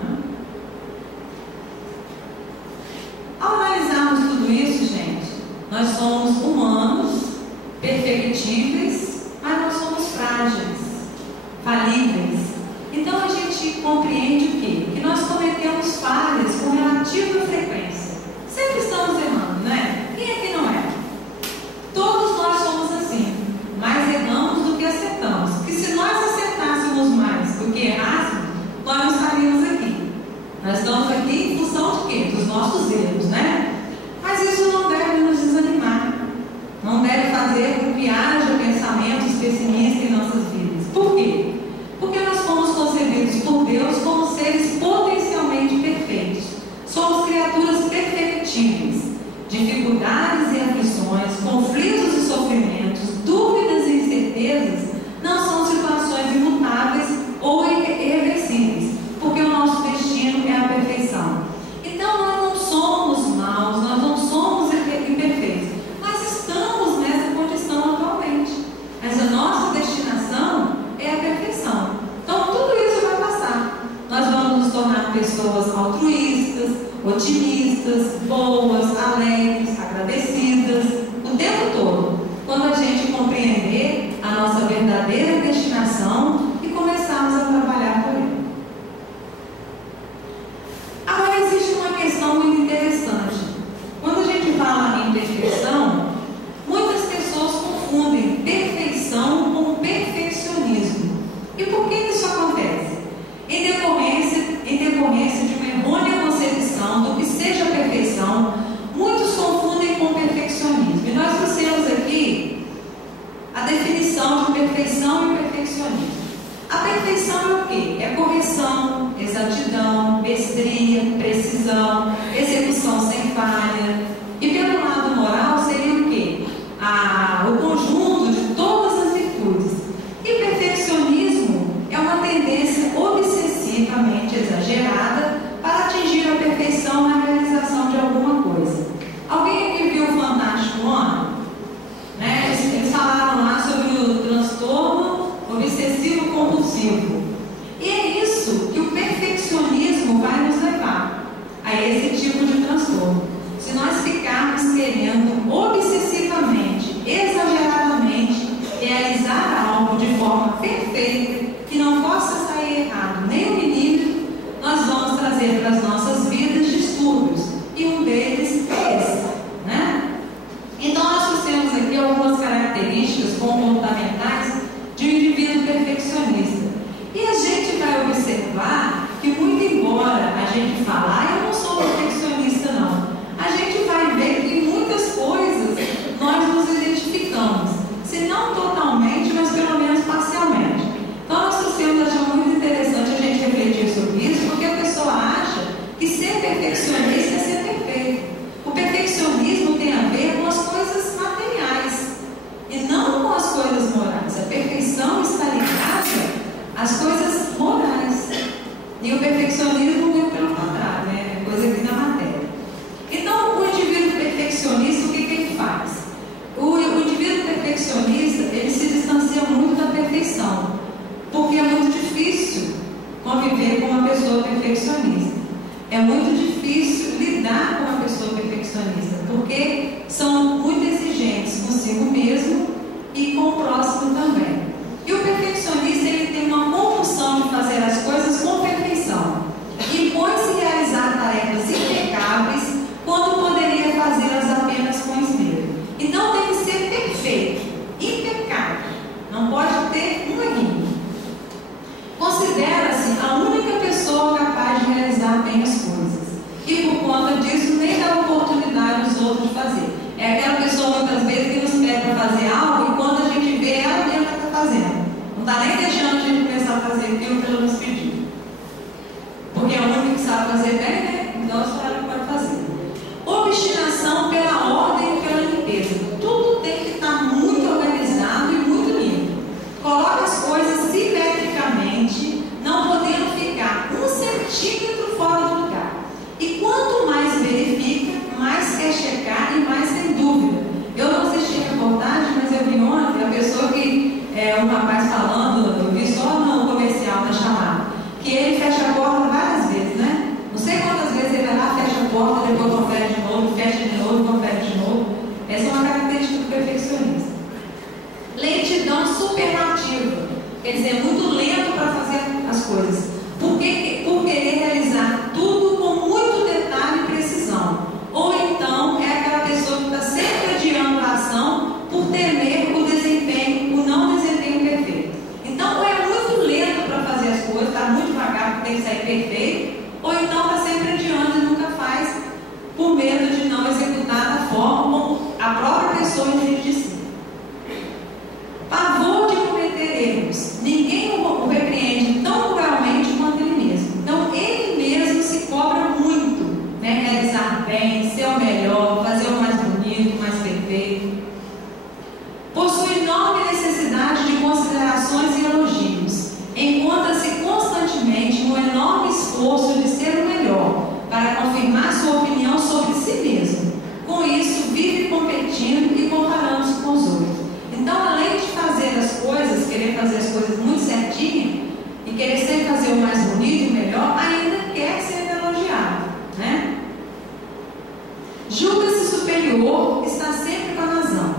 Né? Ao analisarmos tudo isso, gente, nós somos humanos, perfectíveis, mas nós somos frágeis, falíveis. Então a gente compreende o quê? Que nós cometemos falhas com relativa frequência. Sempre estamos errando, né? Quem é que não é? Todos nós somos assim. Mais erramos do que acertamos. Porque se nós acertássemos mais do que errássemos, nós não estaríamos aqui. Nós estamos aqui em função de quê? Dos nossos erros, né? Mas isso não deve nos desanimar. Não deve fazer com que haja pensamentos pessimistas em nossas vidas. Por quê? Porque nós fomos concebidos por Deus como seres potencialmente perfeitos. Somos criaturas perfectíveis. Dificuldades e aflições, conflitos e sofrimentos, dúvidas e incertezas não são situações imutáveis ou irreversíveis, porque o nosso destino é a perfeição. Então nós não somos maus, nós não somos imperfeitos. Nós estamos nessa condição atualmente, mas a nossa destinação é a perfeição. Então tudo isso vai passar. Nós vamos nos tornar pessoas altruístas, otimistas, boas, alegres, agradecidas, o tempo todo, quando a gente compreender a nossa verdadeira destinação e começarmos a trabalhar por ela. Agora existe uma questão muito interessante. Quando a gente fala em perfeição, muitas pessoas confundem perfeição com perfeccionismo. E por que isso acontece? Em decorrência de uma errônea concepção do que seja perfeição, muitos confundem com perfeccionismo. E nós trouxemos aqui a definição de perfeição e perfeccionismo. A perfeição é o quê? É correção, exatidão, mestria, precisão, execução sem falha. E pelo lado moral seria o quê? O conjunto de todas as virtudes. E perfeccionismo é uma tendência obsessivamente exagerada para atingir a perfeição na realização de alguma coisa. Alguém aqui viu o Fantástico Ano? Né? Eles falaram lá sobre o transtorno obsessivo compulsivo. E é isso que o perfeccionismo vai nos levar a esse tipo de transtorno. Se nós ficarmos querendo obsessivamente, exageradamente, realizar algo de forma perfeita, que não possa sair errado nem um milímetro, nós vamos trazer para as nossas vidas distúrbios. E um deles é esse, né? Então nós trouxemos aqui algumas características comportamentais de um indivíduo perfeccionista. E a gente vai observar que, muito embora a gente fale, eu não sou perfeccionista não, a gente vai ver que em muitas coisas nós nos identificamos, se não totalmente, mas pelo menos parcialmente. Então nós trouxemos, achamos muito interessante a gente refletir sobre isso, porque a pessoa acha que ser perfeccionista é ser perfeito. O perfeccionismo tem a ver com as coisas materiais e não com as coisas morais. A perfeição está ligada às coisas morais. E o perfeccionismo muito pelo contrário, né? É coisa aqui na matéria. Então, o indivíduo perfeccionista, o que ele faz? O indivíduo perfeccionista, ele se distancia muito da perfeição, porque é muito difícil conviver com uma pessoa perfeccionista. É muito difícil lidar com uma pessoa perfeccionista, porque são muito exigentes consigo mesmo e com o próximo também. E o perfeccionista, ele tem uma compulsão de fazer as coisas com perfeição e põe-se a realizar tarefas impecáveis quando poderia fazê-las apenas com esmero. Então tem que ser perfeito, impecável, não pode ter um errinho. Considera-se a única pessoa capaz de realizar bem as coisas. E por conta disso, nem fazer aquilo que ela nos pediu. Porque é o único que sabe fazer bem, né? Então a senhora pode fazer. Obstinação pela ordem e pela limpeza. Tudo tem que estar muito organizado e muito limpo. Coloca as coisas simetricamente, não podendo ficar 1 centímetro fora do lugar. E quanto mais verifica, mais quer checar e mais tem dúvida. Eu não assisti a reportagem, mas eu vi ontem a pessoa que um rapaz falando, eu vi só no comercial, na chamada, que ele fecha a porta várias vezes, né? Não sei quantas vezes ele vai lá, fecha a porta, depois confere de novo, fecha de novo, confere de novo. Essa é uma característica do perfeccionista. Lentidão superlativa, quer dizer, muito lento para fazer as coisas. Por querer realizar tudo com muito detalhe e precisão. Ou então é aquela pessoa que está sempre adiando a ação por temer o não desempenho perfeito. Então, ou é muito lento para fazer as coisas, está muito devagar porque tem que sair perfeito, ou então está sempre adiando e nunca faz por medo de não executar da forma como a própria pessoa entende de si. Pavor de cometer erros. Ninguém o repreende tão cruelmente quanto ele mesmo. Então, ele mesmo se cobra muito, né? Realizar bem, ser o melhor, fazer o mais bonito, o mais perfeito. Possui enorme necessidade de considerações e elogios. Encontra-se constantemente no enorme esforço de ser o melhor, para confirmar sua opinião sobre si mesmo. Com isso, vive competindo e comparando-se com os outros. Então, além de fazer as coisas, querer fazer as coisas muito certinho e querer sempre fazer o mais bonito e o melhor, ainda quer ser elogiado, né? Julga-se superior, está sempre com a razão,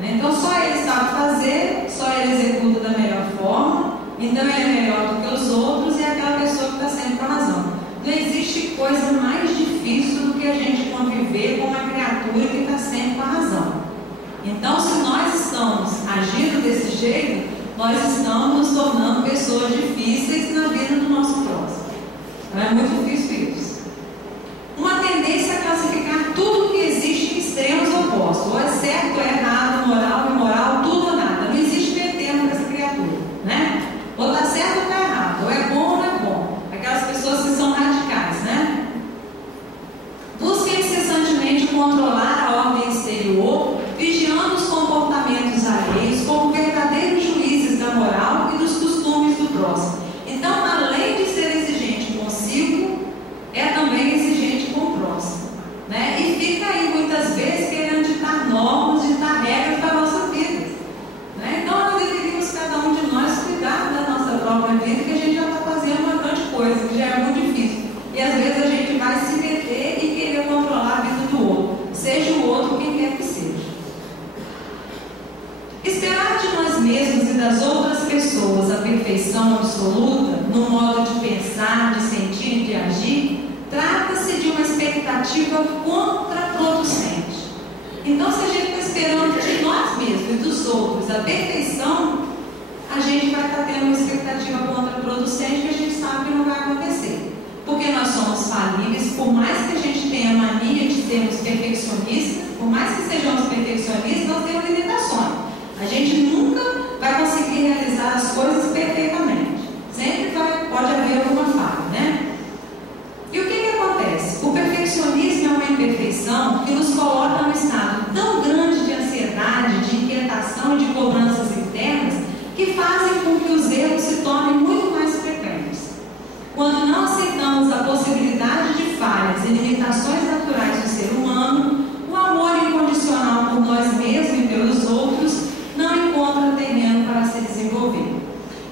né? Então, só ele sabe fazer, só ele executa da melhor forma, então ele é melhor do que os outros e é aquela pessoa que está sempre com a razão. Não existe coisa mais difícil do que a gente conviver com uma criatura que está sempre com a razão. Então, se nós estamos agindo desse jeito, nós estamos nos tornando pessoas difíceis na vida do nosso próximo. Então, é muito difícil isso. Uma tendência a classificar tudo que existe em extremos opostos. Ou é certo ou é errado, moral ou imoral, tudo ou nada. Não existe meio termo para essa criatura, né? Ou está certo ou está errado. Ou é bom ou não é bom. Aquelas pessoas que são radicais, né? Busca incessantemente controlar a ordem exterior, vigiando os comportamentos alheios como verdadeiros juízes da moral e dos costumes do próximo. Então, além de ser exigente consigo, é também exigente com o próximo, né? E fica aí muitas vezes querendo ditar normas, ditar regras para a nossa vida, né? Então, nós deveríamos, cada um de nós, cuidar da nossa própria vida, que a gente já está fazendo uma grande coisa, que já é muito difícil. E às vezes a gente vai se meter e querer controlar a vida do outro, seja o outro quem quer que seja. Esperar de nós mesmos e das outras pessoas a perfeição absoluta no modo de pensar, de sentir e de agir, trata-se de uma expectativa contraproducente. Então, se a gente está esperando de nós mesmos e dos outros a perfeição, a gente vai estar tendo uma expectativa contraproducente que a gente sabe que não vai acontecer. Porque nós somos falíveis, por mais que a gente tenha a mania de sermos perfeccionistas, por mais que sejamos perfeccionistas, nós temos limitações. A gente nunca vai conseguir realizar as coisas perfeitamente. Sempre pode haver alguma falha, né? E o que acontece? O perfeccionismo é uma imperfeição que nos coloca num estado tão grande de ansiedade, de inquietação e de cobranças internas, que fazem com que os erros se tornem muito mais frequentes. Quando não aceitamos a possibilidade de falhas e limitações naturais do ser humano, o amor incondicional por nós mesmos e pelos outros não encontra terreno para se desenvolver.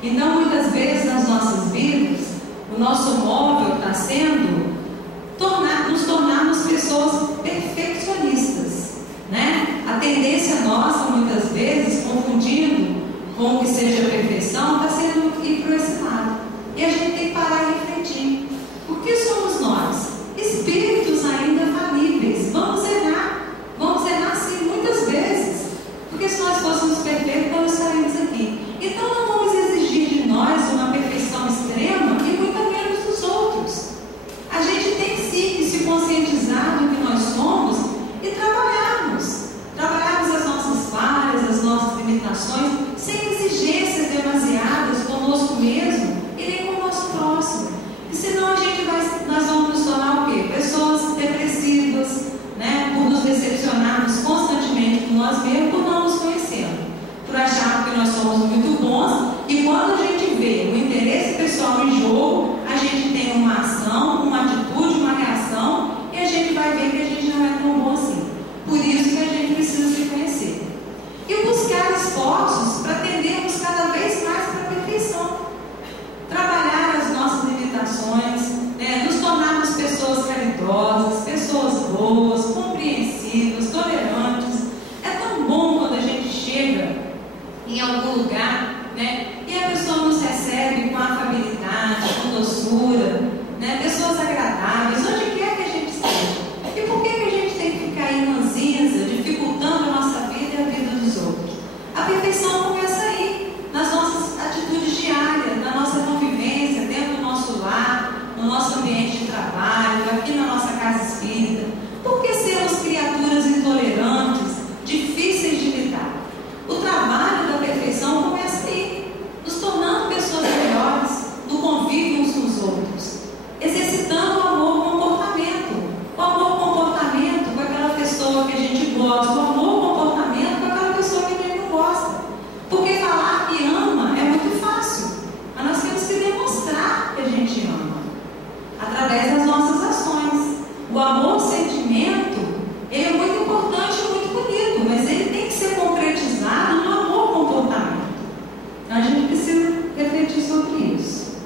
Então, muitas vezes nas nossas vidas, o nosso móvel está sendo nos tornarmos pessoas perfeccionistas, né? A tendência nossa, muitas vezes, confundindo com o que seja perfeição, está sendo ir para esse lado. E a gente tem que parar e refletir. Por que somos nós mesmos por não nos conhecermos, por achar que nós somos muito bons, e quando a gente vê o interesse pessoal em jogo, a gente tem uma ação, uma atitude, uma reação, e a gente vai ver que a gente não é tão bom assim. Por isso que a gente precisa se conhecer. E buscar esforços para tendermos cada vez mais para a perfeição. Trabalhar as nossas limitações, nos tornarmos pessoas caridosas, pessoas boas, compreensivas, tolerantes. É tão bom quando a gente chega em algum lugar, e a pessoa nos recebe com afabilidade, com doçura, pessoas agradáveis, onde quer que a gente seja. E por que a gente tem que ficar aí ranzinza, dificultando a nossa vida e a vida dos outros? A perfeição começa aí, nas nossas atitudes diárias, na nossa convivência, dentro do nosso lar, no nosso ambiente de trabalho, aqui na nossa casa espírita. Por que sermos criaturas intolerantes, difíceis de lidar? O trabalho da perfeição começa aí, nos tornando pessoas melhores, no convívio uns com os outros, exercitando o amor-comportamento. O amor-comportamento com aquela pessoa que a gente gosta, o amor-comportamento com aquela pessoa que a gente não gosta. Porque falar que ama é muito fácil, mas nós temos que demonstrar que a gente ama, através das nossas ações. O amor-sentimento, ele é muito importante e muito bonito, mas ele tem que ser concretizado no amor-comportamento. Então a gente precisa refletir sobre isso.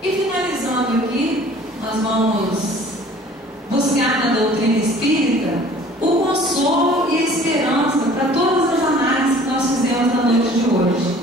E finalizando aqui, nós vamos buscar na doutrina espírita o consolo e a esperança para todas as análises que nós fizemos na noite de hoje.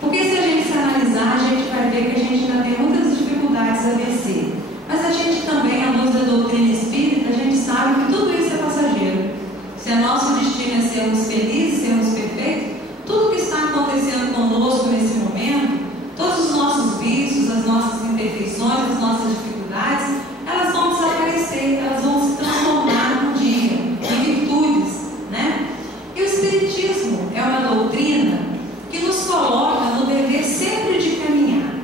Porque se a gente se analisar, a gente vai ver que a gente ainda tem muitas dificuldades a vencer. Mas a gente também, à luz da doutrina espírita, a gente sabe que tudo isso é passageiro. Se é nosso destino é sermos felizes, sermos perfeitos, tudo que está acontecendo conosco nesse momento, todos os nossos vícios, as nossas imperfeições, as nossas dificuldades, elas vão desaparecer, elas vão se transformar num dia em virtudes, E o Espiritismo é uma doutrina que nos coloca no dever sempre de caminhar.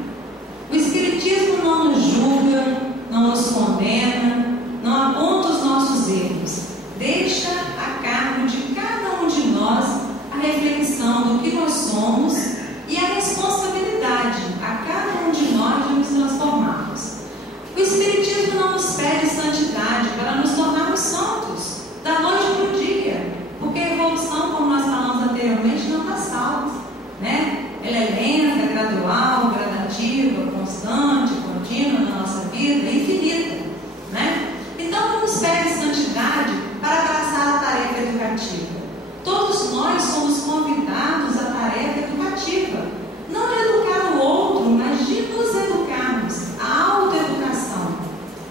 O Espiritismo não nos julga, não nos condena, não aponta os nossos erros, deixa a cargo de cada um de nós a reflexão do que nós somos e a responsabilidade a cada um de nós de nos transformarmos. O Espiritismo não nos pede santidade para nos tornarmos santos da noite para o dia, porque a evolução, como nós falamos anteriormente, não está salva, Ela é lenta, gradual, gradativa, constante, contínua na nossa vida, infinita, Então não nos pede santidade para abraçar a tarefa educativa. Todos nós somos convidados à tarefa educativa, não de educar o outro, mas de nos educarmos, a autoeducação.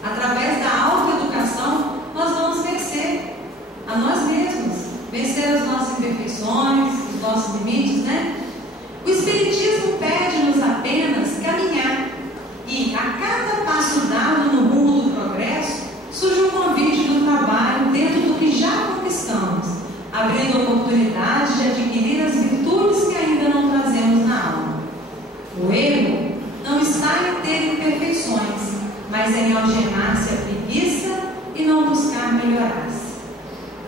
Através da autoeducação, nós vamos vencer a nós mesmos, vencer as nossas imperfeições, os nossos limites, O Espiritismo pede-nos apenas caminhar, e a cada passo dado no rumo do progresso, surge um convite do trabalho dentro do que já conquistamos, abrindo oportunidade de adquirir as virtudes que ainda não trazemos na alma. O erro não está em ter imperfeições, mas em algemar-se a preguiça e não buscar melhorar-se.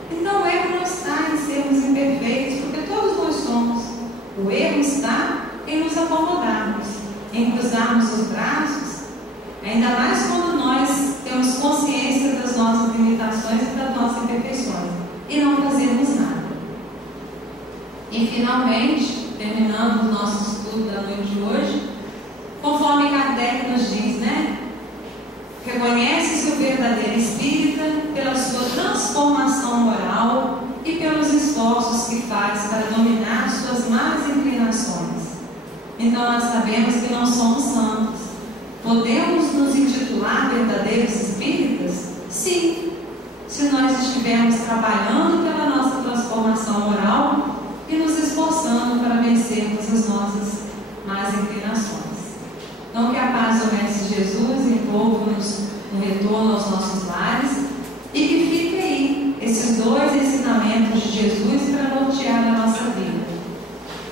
Então o erro não está em sermos imperfeitos, porque todos nós somos. O erro está em nos acomodarmos, em cruzarmos os braços, ainda mais quando nós temos consciência das nossas limitações e das nossas imperfeições, e não fazermos nada. E finalmente, terminando o nosso estudo da noite de hoje, conforme Kardec nos diz, reconhece-se o verdadeiro espírita pela sua transformação moral e pelos esforços que faz para dominar suas más inclinações. Então nós sabemos que não somos santos. Podemos nos intitular verdadeiros espíritas? Sim, se nós estivermos trabalhando pela nossa transformação moral e nos esforçando para vencermos as nossas más inclinações. Então que a paz do Mestre Jesus envolva-nos no retorno aos nossos lares e que fique aí esses dois ensinamentos de Jesus para nortear a nossa vida.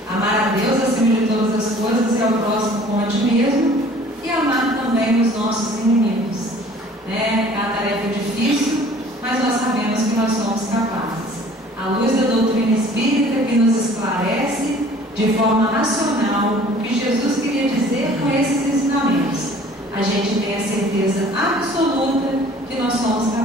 Amar a Deus acima de todas as coisas e ao próximo como a ti mesmo, e amar também os nossos inimigos. É uma tarefa difícil, mas nós sabemos que nós somos capazes. forma racional o que Jesus queria dizer com esses ensinamentos, a gente tem a certeza absoluta que nós somos